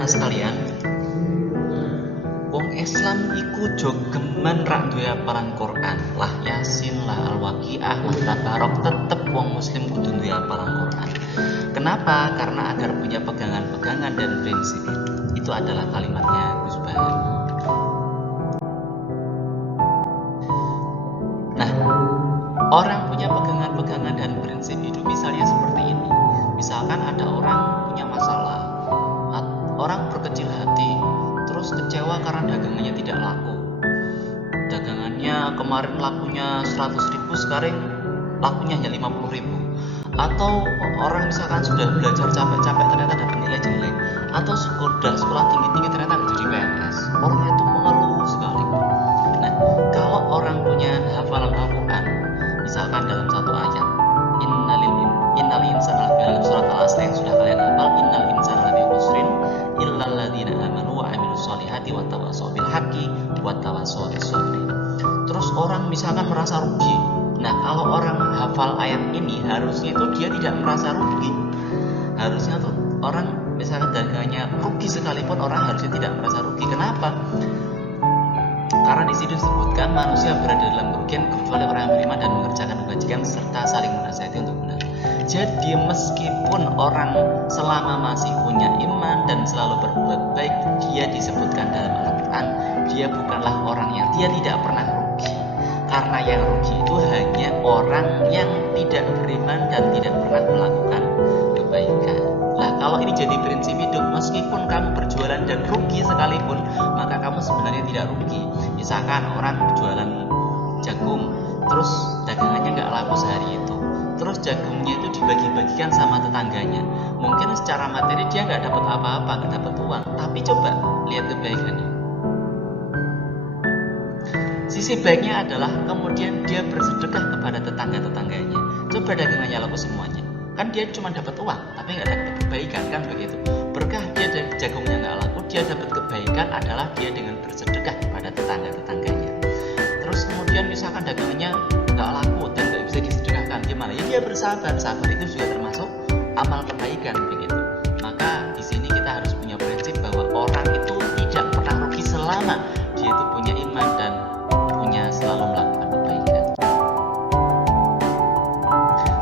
anak sekalian, wong Islam iku jogeman rak duwe hafalan Quran, lah Yasin, lah Al-Waqiah, lah Tabarok, tetep wong muslim kudu duwe hafalan Quran. Kenapa? Karena agar punya pegangan-pegangan dan prinsip hidup. Itu adalah kalimatnya Gus Bahan. Nah, orang punya pegangan-pegangan dan prinsip hidup misalnya seperti ini. Misalkan ada orang punya masalah, orang berkecil hati, terus kecewa karena dagangannya tidak laku. Dagangannya kemarin lakunya 100.000, sekarang lakunya hanya 50.000. Atau orang misalkan sudah belajar capek-capek ternyata dapat nilai jelek, atau sudah sekolah tinggi-tinggi ternyata nggak jadi PNS. Orang itu mengeluh sekali. Nah, kalau orang punya hafalan Al-Quran, misalkan dalam satu ayat, innal insana dalam surat Al-Asr yang sudah kalian hafal, innal insana lafi khusrin illal ladzina amanu wa amilus solihati wa tawassaw bil haqqi wa tawassaw bis sabr. Terus orang misalkan merasa rugi. Nah, kalau orang hafal ayat ini, harusnya itu dia tidak merasa rugi. Harusnya tuh orang misalkan dagangannya rugi sekalipun orang harusnya tidak merasa rugi. Kenapa? Karena di sini disebutkan manusia berada dalam kerugian kecuali orang yang beriman dan mengerjakan kebajikan serta saling menasihati untuk benar. Jadi meskipun orang selama masih punya iman dan selalu berbuat baik, dia disebutkan dalam Al-Quran, dia bukanlah orang yang dia tidak pernah rugi. Karena yang rugi itu hanya orang yang tidak beriman dan tidak pernah melakukan kebaikan. Nah, kalau ini jadi prinsip hidup, meskipun kamu berjualan dan rugi sekalipun, maka kamu sebenarnya tidak rugi. Misalkan orang berjualan jagung, terus dagangannya nggak laku sehari itu, terus jagungnya itu dibagi-bagikan sama tetangganya. Mungkin secara materi dia nggak dapat apa-apa, nggak dapat uang, tapi coba lihat kebaikannya. Sisi baiknya adalah kemudian dia bersedekah kepada tetangga-tetangganya. Coba dagangannya laku semuanya, kan dia cuma dapat uang tapi nggak dapat kebaikan, kan begitu. Berkah dia jagungnya nggak laku, dia dapat kebaikan adalah dia dengan bersedekah kepada tetangga-tetangganya. Terus kemudian misalkan dagangannya nggak laku dan nggak bisa disedekahkan, gimana ya? Dia bersabar. Sabar itu juga termasuk amal kebaikan, begitu. Maka di sini kita harus punya prinsip bahwa orang itu tidak pernah rugi selama dia itu punya iman dan punya selalu melakukan kebaikan.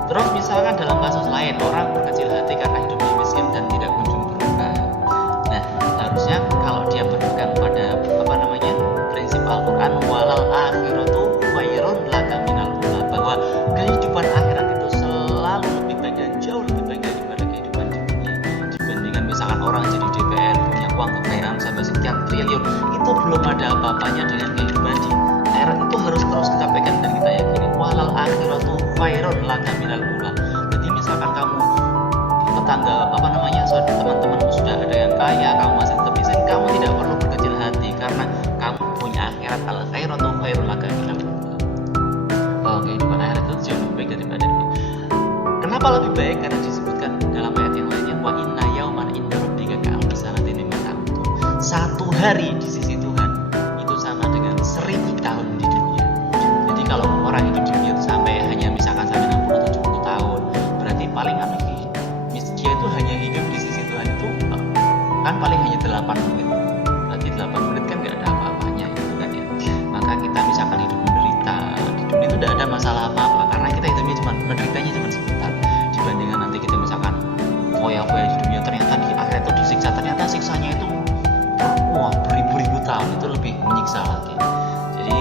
Terus misalkan dalam kasus lain, orang berkecil hati karena hidupnya miskin dan tidak kunjung berubah. Nah, harusnya kalau dia berpegang pada prinsip Al-Quran, walal akhiratu khairun laka minal ula, bahwa kehidupan akhirat itu selalu lebih baik dan jauh lebih baik daripada kehidupan di dunia. Dibandingkan misalkan orang jadi DPR punya uang kekayaan sampai sekian triliun, itu belum ada apa-apanya dengan kehidupan di akhirat. Itu harus terus kita pegang dan kita yakini, walal akhiratu khairun laka minal ula. Jadi misalkan kamu tetangga teman-temanmu sudah ada yang kaya, kamu masih tetap miskin, kamu tidak perlu berkecil hati karena kamu punya akhirat. Al khairatu khairun laka minal ula. Kalau kehidupan akhirat itu jauh lebih baik daripada ini. Kenapa lebih baik? Karena disebutkan dalam ayat yang lainnya, wa inna yauman inda rabbika ka'alfi sanatin mimma ta'udun. Satu hari di sisi Tuhan itu sama dengan 1000 tahun di dunia. Jadi kalau orang hidup di dunia itu sampai hanya misalkan sampai 60-70 tahun, berarti paling dia itu hanya hidup di sisi Tuhan itu kan paling hanya 8 menit. Berarti 8 menit kan gak ada apa-apanya gitu kan ya. Maka kita misalkan hidup menderita di dunia itu tidak ada masalah apa-apa, karena kita hidupnya menderitanya cuma sebentar. Dibandingkan nanti kita misalkan foya-foya di dunia, ternyata di akhirat itu disiksa, ternyata siksanya itu beribu-ribu tahun, itu lebih menyiksa lagi. Jadi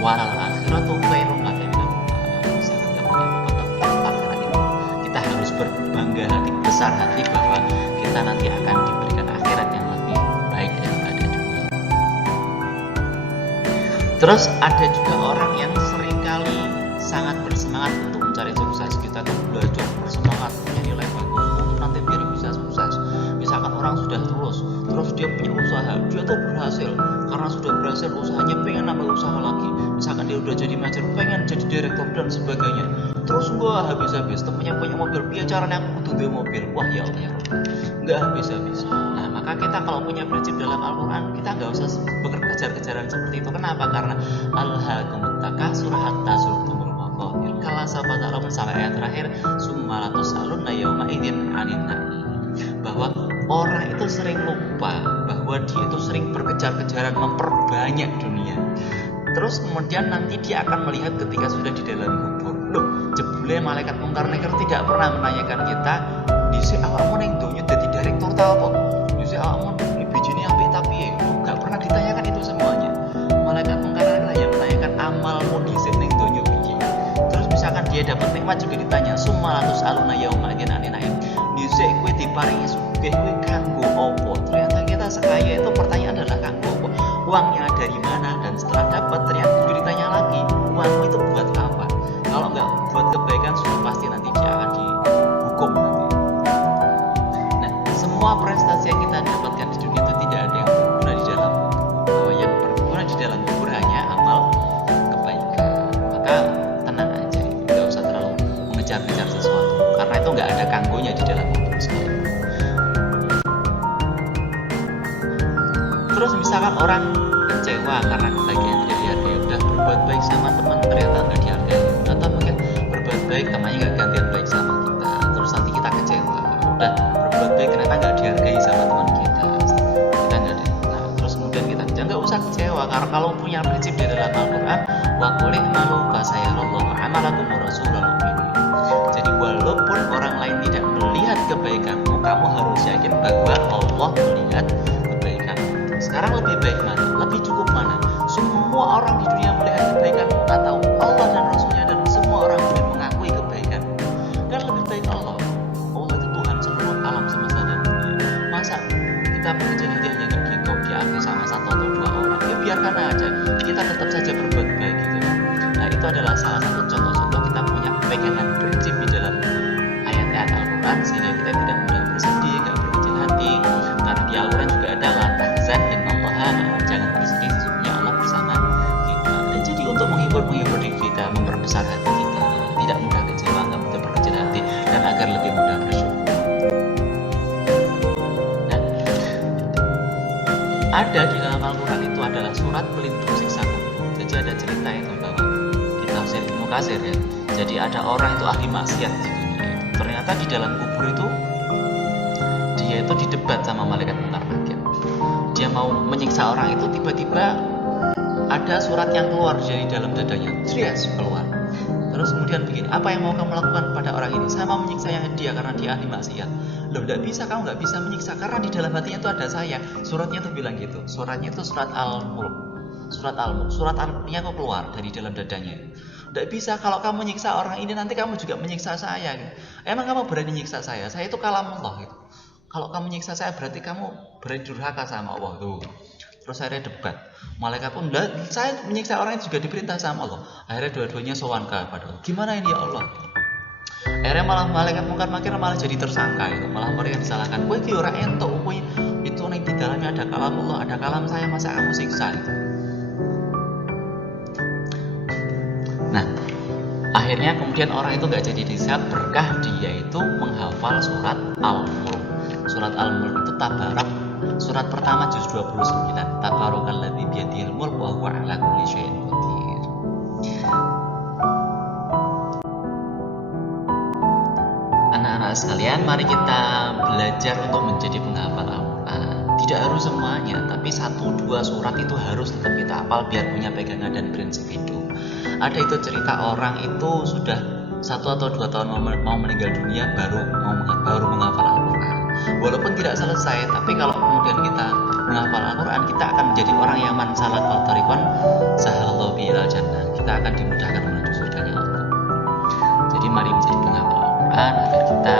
walal akhiratu khairun laka minal ula. Misalkan kamu punya akhirat itu, kita harus berbangga hati, besar hati bahwa kita nanti akan diberikan akhirat yang lebih baik daripada dunia. Terus ada juga orang yang seringkali sangat bersemangat untuk mencari sukses. Kita tuh belajar bersemangat punya nilai bagus untuk nanti biar bisa sukses. Misalkan orang sudah lulus, terus dia punya usaha, dia tuh berhasil. Karena sudah berhasil usahanya, pengen nambah usaha lagi. Misalkan dia udah jadi manajer, pengen jadi direktur dan sebagainya. Terus gua habis-habis, temennya punya mobil, dia caranya aku butuh mobil. Wah ya Allah ya Rabbi, nggak habis-habis. Nah, maka kita kalau punya prinsip dalam Al-Quran, kita nggak usah kejar-kejaran seperti itu. Kenapa? Karena alhaakumut takatsur hatta zurtumul maqabir. Kala sawfa ta'lamun sampai ayat terakhir, summa latus'alunna yauma idzin 'anil na'im. Bahwa orang itu sering lupa bahwa dia itu sering berkejar-kejaran memperbanyak dunia. Terus kemudian nanti dia akan melihat ketika sudah di dalam kubur, loh jebule malaikat mungkar nakir tidak pernah menanyakan kita, dhisik awakmu ning donya dadi direktur ta apa? Dhisik awakmu bijine apik tapi ya, enggak pernah ditanyakan itu semuanya. Malaikat mungkar nakir hanya menanyakan amalmu dhisik ning donya piye. Terus misalkan dia dapat nikmat juga ditanya, sumalatus aluna yauma idzin anin naim. Dhisik kowe diparingi sugih kowe kanggo apa? Ternyata kita sekaya itu pertanyaan adalah kanggo apa? Uangnya dari mana? Dan setelah dapat ternyata juga ditanya lagi, uangmu itu buat apa? Kalau nggak buat kebaikan sudah pasti nanti dia akan dihukum nanti. Nah, semua prestasi yang kita dapatkan di dunia itu tidak ada yang berguna di dalam kubur. Bahwa yang berguna di dalam kubur hanya amal kebaikan. Maka tenang aja, nggak usah terlalu mengejar-ngejar sesuatu, karena itu nggak ada kanggonya di dalam kubur sekali. Terus misalkan orang kecewa karena kebahagiaan tidak dihargai, udah berbuat baik sama teman ternyata nggak dihargai, atau mungkin berbuat baik temannya nggak gantian baik sama kita, terus nanti kita kecewa, udah berbuat baik ternyata nggak dihargai sama teman kita nggak ada. Nah, terus kemudian kita nggak usah kecewa, karena kalau punya prinsip di dalam Al-Quran, wa qul i'malu fasayarallahu amalakum wa rasuluhu. Jadi walaupun orang lain tidak melihat kebaikanmu, kamu harus yakin bahwa Allah melihat. Sekarang lebih baik mana? Lebih cukup mana? Semua orang di dunia melihat kebaikanmu atau Allah dan Rasulnya dan semua orang boleh mengakui kebaikanmu? Kan lebih baik Allah. Allah itu Tuhan seluruh alam semesta dan dunia. Masa kita bekerja hati hanya nggak diakui sama satu atau dua orang? Ya biarkan aja. Kita tetap saja berbuat baik gitu. Nah itu adalah salah satu contoh-contoh kita punya pegangan prinsip di dalam ayat-ayat Al-Quran sehingga kita tidak mudah bersedih, nggak berkecil hati. Karena di Al-Quran juga ada latahzan. Jangan bersedih, sesungguhnya Allah bersama kita. Dan jadi untuk menghibur diri kita, memperbesar hati kita, tidak mudah kecewa, nggak mudah berkecil hati, dan agar lebih mudah bersyukur. Nah, ada di dalam Al-Quran itu adalah surat pelindung siksa kubur. Jadi ada cerita itu bahwa di tafsir Ibnu Katsir ya. Jadi ada orang itu ahli maksiat di dunia. Ternyata di dalam kubur itu dia itu didebat sama malaikat mungkar nakir. Dia mau menyiksa orang itu, tiba-tiba ada surat yang keluar dari dalam dadanya, serius keluar. Terus kemudian begini, apa yang mau kamu lakukan pada orang ini? Saya mau menyiksa yang dia karena dia ahli maksiat. Loh, tidak bisa, kamu nggak bisa menyiksa karena di dalam hatinya itu ada saya. Suratnya tuh bilang gitu. Suratnya itu surat Al-Mulk. Surat Al-Mulk. Surat Al-Mulknya kok keluar dari dalam dadanya. Tidak bisa, kalau kamu menyiksa orang ini nanti kamu juga menyiksa saya. Gitu. Emang kamu berani menyiksa saya? Saya itu kalamullah gitu. Kalau kamu nyiksa saya berarti kamu berani durhaka sama Allah tuh. Terus akhirnya debat. Malaikat pun, saya menyiksa orang itu juga diperintah sama Allah. Akhirnya dua-duanya sowan kepada Allah. Gimana ini ya Allah? Akhirnya malah malaikat mungkar nakir malah jadi tersangka itu. Malah mereka disalahkan. Kowe iki ora entuk, kowe itu ning di dalamnya ada kalamullah, ada kalam saya, masa kamu siksa gitu. Nah, akhirnya kemudian orang itu nggak jadi dihisab berkah dia itu menghafal surat Al-Mulk. Surat Al-Mulk itu tabarak, surat pertama juz 29. Tabarakalladzi biyadihil mulk wa huwa ala kulli syai'in qadir. Anak-anak sekalian, mari kita belajar untuk menjadi penghafal Al-Quran. Tidak harus semuanya, tapi 1-2 surat itu harus tetap kita hafal biar punya pegangan dan prinsip hidup. Ada itu cerita orang itu sudah 1 atau 2 tahun mau meninggal dunia baru menghafal Al-Quran. Walaupun tidak selesai, tapi kalau kemudian kita menghafal Al-Quran, kita akan menjadi orang yang man salakal tariqan sahalallahu bihil jannah. Kita akan dimudahkan menuju surganya Allah. Jadi mari menjadi penghafal Al-Quran agar kita